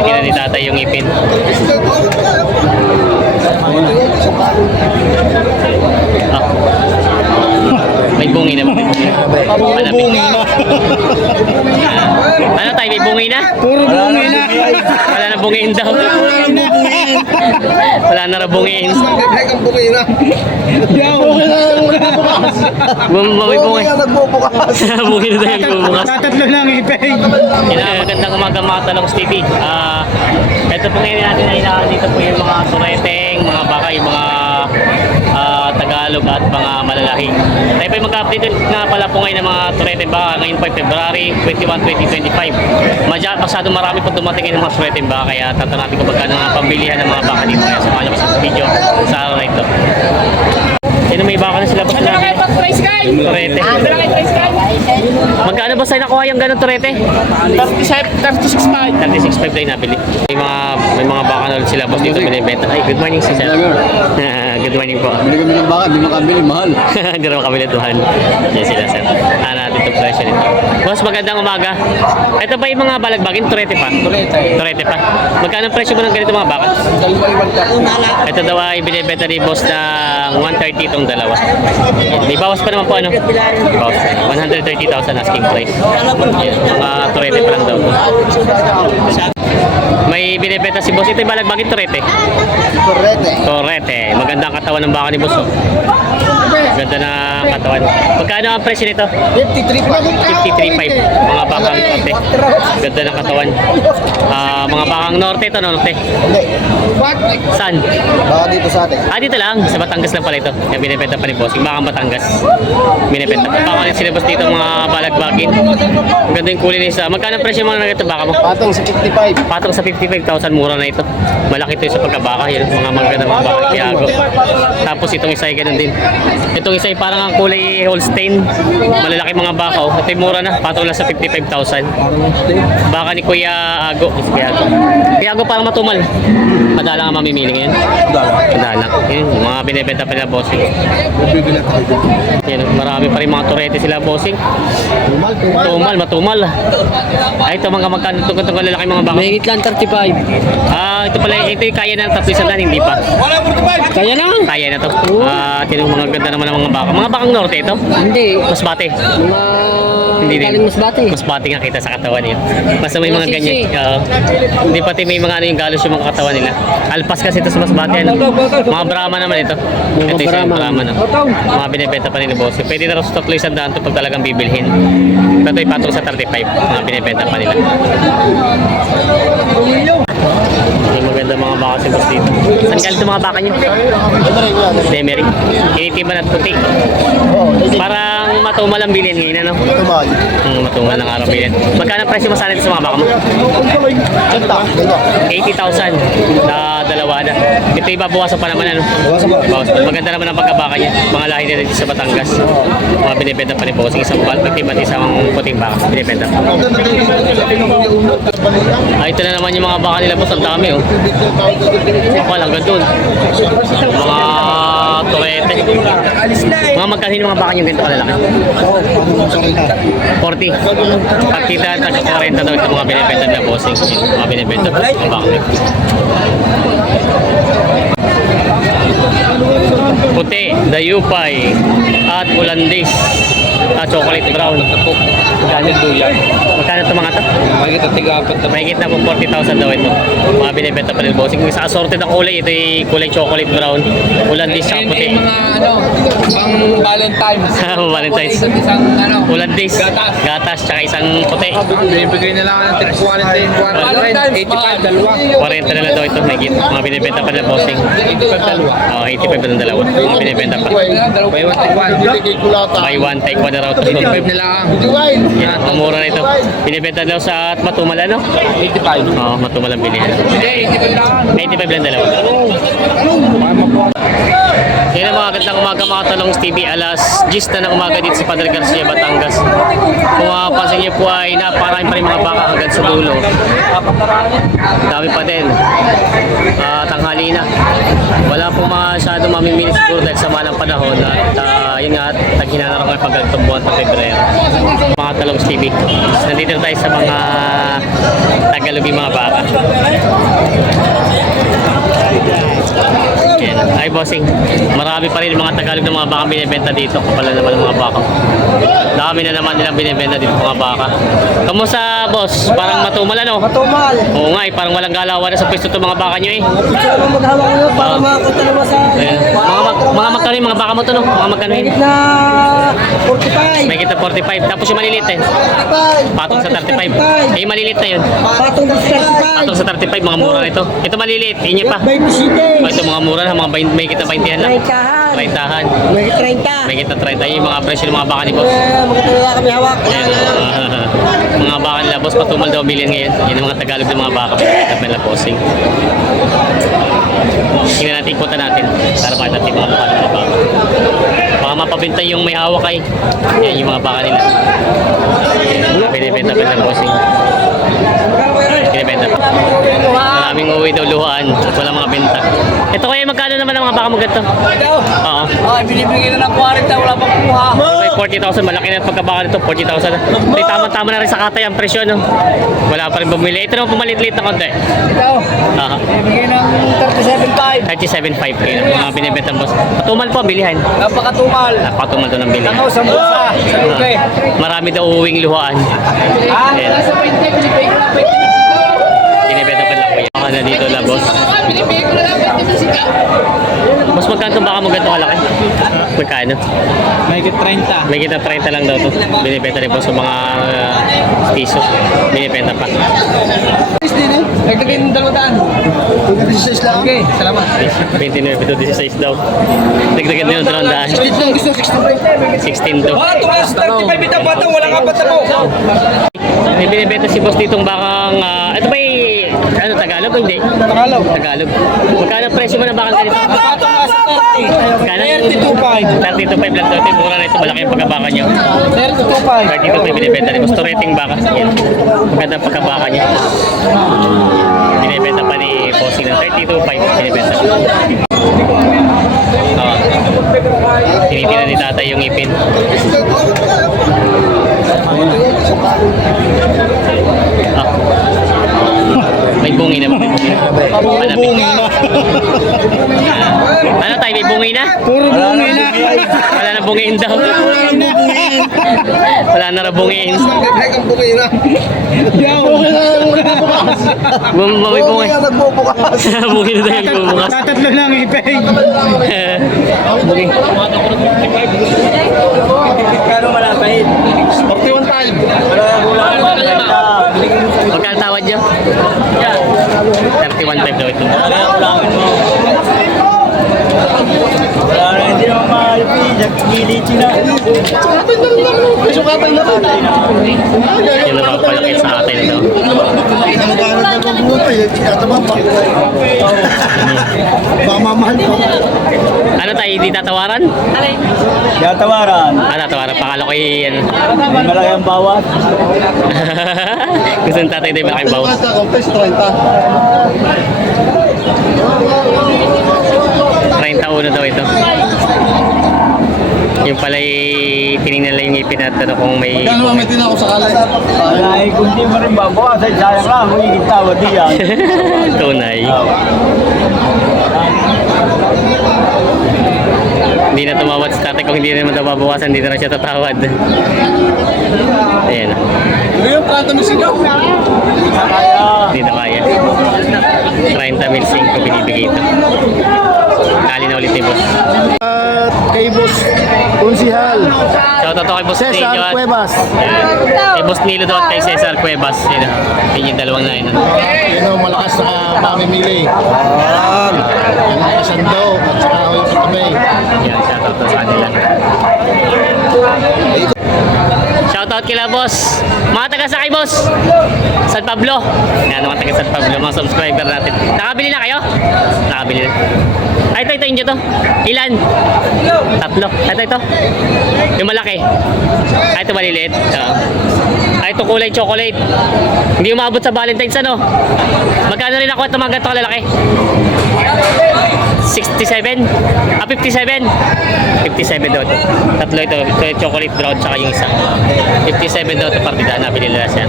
Hindi na ni tatay yung ipin. Ah. May bungi na ba? May bungi na. Ano tayo, may bungi na? Puro bungi na. Wala na bungiin daw. Wala na bungiin. May bungi. Bungi na tayo nagbubukas. Tatatlo lang ipin. Magandang umaga mga Talongs TV. Ito po ngayon natin ay dito po yung mga tureteng, mga baka, yung mga Tagalog at mga malalaki. Tayo po yung mag-update nga pala po ngayon ng mga tureteng baka ngayon po February 21, 2025. Masyadong marami po dumating ng mga tureteng baka, kaya tatanong natin kung magkano nga pambilihan ng mga baka dito. Kaya samahan niyo sa video sa araw na ito. Sino may baka na sila ba sila? Turete. Magkano ba sa'yo nakuha yung ganun turete? 36.5. 36.5 tayo nabili. May mga baka na ulit sila boss dito binibenta. Ay, good morning sir. Good morning po. Bili kami ng baka, di makabili, mahal. Hindi rin makabili tuhan. Yan sila sir. Natin itong presyo nito. Boss, magandang umaga. Ito ba yung mga balagbagin? Turete pa? Turete pa. Magkano ang presyo mo ng ganito mga baka? Ito daw ay binibenta ni boss ng 130 itong dalawa. May bawas pa naman po ano? Bawas. 130,000 asking price. Mga turete pa lang daw. May binibenta si boss. Ito yung balagbagin turete. Turete. Maganda ang katawan ng baka ni boss. Ganda na katawan. Magkano ang presyo nito? 53.5. Mga bakang norte. Ganda ng katawan. Mga bakang norte ito, norte. Saan? Baka dito sa atin. Dito lang. Sa Batangas lang pala ito. Yung binibenta pa ni boss. Yung bakang Batangas. Binibenta. Baka rin sila boss dito mga balagbagin. Ganda yung kulay nisa. Magkano ang presyo mga nagito baka mo? Patong sa 55. Patong sa 55,000, mura na ito. Malaki ito sa pagkabaka. Yan, mga maganda mga baka Tiago. Tapos itong isa ay ganun din. Itong isa ay parang ang kulay Holstein. Malalaki mga baka. Oh. Ito ay mura na. Patong lang sa 55,000. Baka ni Kuya Ago. Kuya Ago parang matumal. Madalang ang mamimili ngayon. Madalang. Yun, mga binibenta pa nila bossing. Yan, marami pa rin mga turete sila bossing. Matumal. Ay, ito mga magkano itong lalaki mga baka. Mahigit lang 35. Ito pala, ito yung kaya na 300, hindi pa. Kaya na? Kaya na to. Tinong mga ganda naman ng mga baka. Mga bakang norte ito? Hindi. Masbate. Mga Hindi din. galing masbate. Masbate nga kita sa katawan niya. Basta may mga ganyan. Hindi pati may mga ano yung galos yung mga katawan nila. Alpas kasi ito sa masbate. Ano? Mga Brahma naman ito. Ito yung Brahma. No? Mga binibenta pa rin ni boss. Pwede na rin sa 300 ito pag talagang bibilhin. Ito ay patong sa 35. Mga binibenta pa nila. Yung maganda mga baka si boss dito. Saan galing itong mga baka niyo? Demery. Kinitiban at puti. Parang matumal ang bilhin ngayon, ano? Matumal ang araw bilhin. Magkano presyo mo sana dito sa mga baka mo? 80,000 na dalawa na. Ito ibabawasan pa naman, ano? Bawas pa. Maganda naman ang pagkabaka niya. Mga lahi nila dito sa Batangas. Mga binibenta pa ni boss. Isang pagtibat, isang puting baka. Binibenta pa. Ito na naman yung mga baka nila boss. Ang dami, oh. Walang gandun. Mga turete. Mga magkano yung mga baka nyo ganito kalalaki? 40. Pagkita at nagka-40 daw ito mga binibenta na bossing. Mga binibenta pa mga baka. Puti, dayupay, at Ulandis, at chocolate brown. Magkano ito mga ito? Mahigit na po 40,000 daw ito. Mga binibenta pa rin bossing. Sa assorted ang kulay, ito yung kulay chocolate brown, Ulandis, at puti. Mga ano, pang Valentine's. Valentine's. Ulandis, gatas, tsaka isang puti. Bibigay na lang ng 40, 85, dalawa. 40 na lang daw ito. Mahigit. Mga binibenta pa rin bossing. 85 pa ng dalawa. Mga binibenta pa. Buy one, take one. Buy one, take one na raw. 85 na lang. Yan, mura na ito. Binibenta daw sa Matumal, ano? 85. Oo, Matumal ang bilihan. 85 lang dalawa. Yan ang mga gandang umaga mga talong TV, alas 10 na ng umaga dito sa Padre Garcia, Batangas. Kung mapapansin niyo po ay napakarami pa rin mga baka hanggang sa dulo. Dami pa din. Tanghali na. Wala pong masyado mamimili siguro dahil sa malang panahon at yun nga, taghina na rin pagkagtong buwan sa Pebrero. Mga talong TV, nandito tayo sa mga Tagalubi mga baka. Yan. Ay bossing, marami pa rin mga Tagalog na mga baka binibenta dito. Kapala naman ng mga baka. Dami na naman nilang binibenta dito mga baka. Kamusta boss? Parang matumal ano? Matumal. Oo nga eh, parang walang galawan na sa pwesto itong mga baka nyo eh. Picture mo maghawak mo para makakita naman sa Ayan. Mga magkano yung mga baka mo to no? Mga magkano yun? na 45. May kita 45. Tapos yung maliliit eh. 35. Patong sa 35. Eh yung maliliit na yun. Patong Patong sa sa 35, mga mura na ito. Ito maliliit, inyo pa. 27. Oh, ito mga mura na, mga may kita 20 lang. 30-han. May 30. May kita 30. Yung mga presyo ng mga baka ni boss. Magkatala kami hawak. Ayan. Mga baka nila boss, patumal daw bilhin ngayon. Yan ang mga Tagalog ng mga baka. Tapos na posing. Tingnan natin, ikutan natin. Para makita natin mga baka ng mga baka. Baka mapabenta yung may hawak ay. Yan yung mga baka nila. Binibenta pa ng posing. Binibenta pa. Maraming uwi daw luhaan at walang mga benta. Ito kaya magkano naman ang mga baka mo ganito? Oo. Ay, binibigyan na ng 40, wala pang kuha. May 40,000, malaki na yung pagkabaka nito, 40,000 na. Ito tama-tama na rin sa katay ang presyo, no? Wala pa rin bumili. Ito naman pumalit-lit na konti. Ito, Aha. binibigyan ng 37.5. 37.5 kayo, mga binibenta boss. Patumal po, bilihan. Napakatumal. Napatumal to ng bilihan. Ako sa bulsa, sa lupe. Marami daw uuwing luhaan. Ah, Ayan. Binibenta pa lang po yan. Baka na dito la, boss. Boss, magkano baka mo ganito kalaki? Magkano? may 30. May kita 30 lang daw to. Binibenta rin po sa mga tiso. Binibenta pa. Nagdagin ng 200. Okay, salamat. 29 to 16 daw. Dagdagan din yung 200. 16 to. Wala, tumas 35 ito pa ito, walang apat na po. May binibenta si boss ditong bakang... ito ba ano, Tagalog o hindi? Tagalog. Tagalog. Magkano presyo mo ng bakang ganito? Patong as 30. Magkano? 32.5. 32.5 lang daw. Mura na ito. Malaki yung pagkabaka nyo. 32.5. 32.5 binibenta rin. Gusto rating baka. Yan. Maganda ang pagkabaka niya. Binibenta pa ni Bossing ng 32.5 binibenta. Tinitina ni tatay yung ipin. May bungi na ba? May bungi na. Ano tayo? May bungi na? Puro bungi na. Wala na bungiin daw. Wala na ra bungiin. May bungi. Bungi na tayo bubukas. Tatatlo lang ipay. Bungi. Kano malapit? 41 time. Magkano tawad nyo? 31.5 daw ito. Wala na, hindi naman mahalipin. Nagpilit sila. Sukatan na rin. Yan ang mapapalaki sa atin ito. Ano tayo, hindi tatawaran? Yatawaran. Tatawaran. Pakala ko yan. Malaki ang bawas. Gusto ng tatay tayo malaking bawas. 31 daw ito. Yung pala'y tinignan lang yung ipin at ano kung may... Gano'n may tinako sa kalay? Ay, kung di mo rin babawas, ay sayang lang. Magiging tawad diyan. Tunay. Hindi na tumawad si tatay kung hindi naman daw babawasan, hindi na siya tatawad. Ayan. Ano yung prato ng sigaw? Hindi na kaya. 30,500 binibigay ito. Kali na ulit ni boss. At kay Boss Konsihal. Shoutout to kay boss Nilo Cesar at Cuevas. kay boss Nilo daw at kay Cesar Cuevas. Yun yung dalawang na yun. Yan o, malakas na mamimili. Yan. Yan ang sandok at saka yung katabi. Yan, shoutout to sa kanila. Shoutout kila boss. Mga taga Sakay boss. San Pablo. Yan mga taga San Pablo, mga subscriber natin. Nakabili na kayo? Nakabili na. Ay, ito inyo to. Ilan? Tatlo. Ito. Yung malaki. Ay, ito maliliit. Ay, ito kulay chocolate. Hindi umabot sa Valentine's ano. Magkano rin ako ito mga ganito kalalaki? 67? 57? 57 daw ito. Tatlo ito. Ito yung chocolate brown tsaka yung isa. 57 daw ito partida. Nabili nila siya.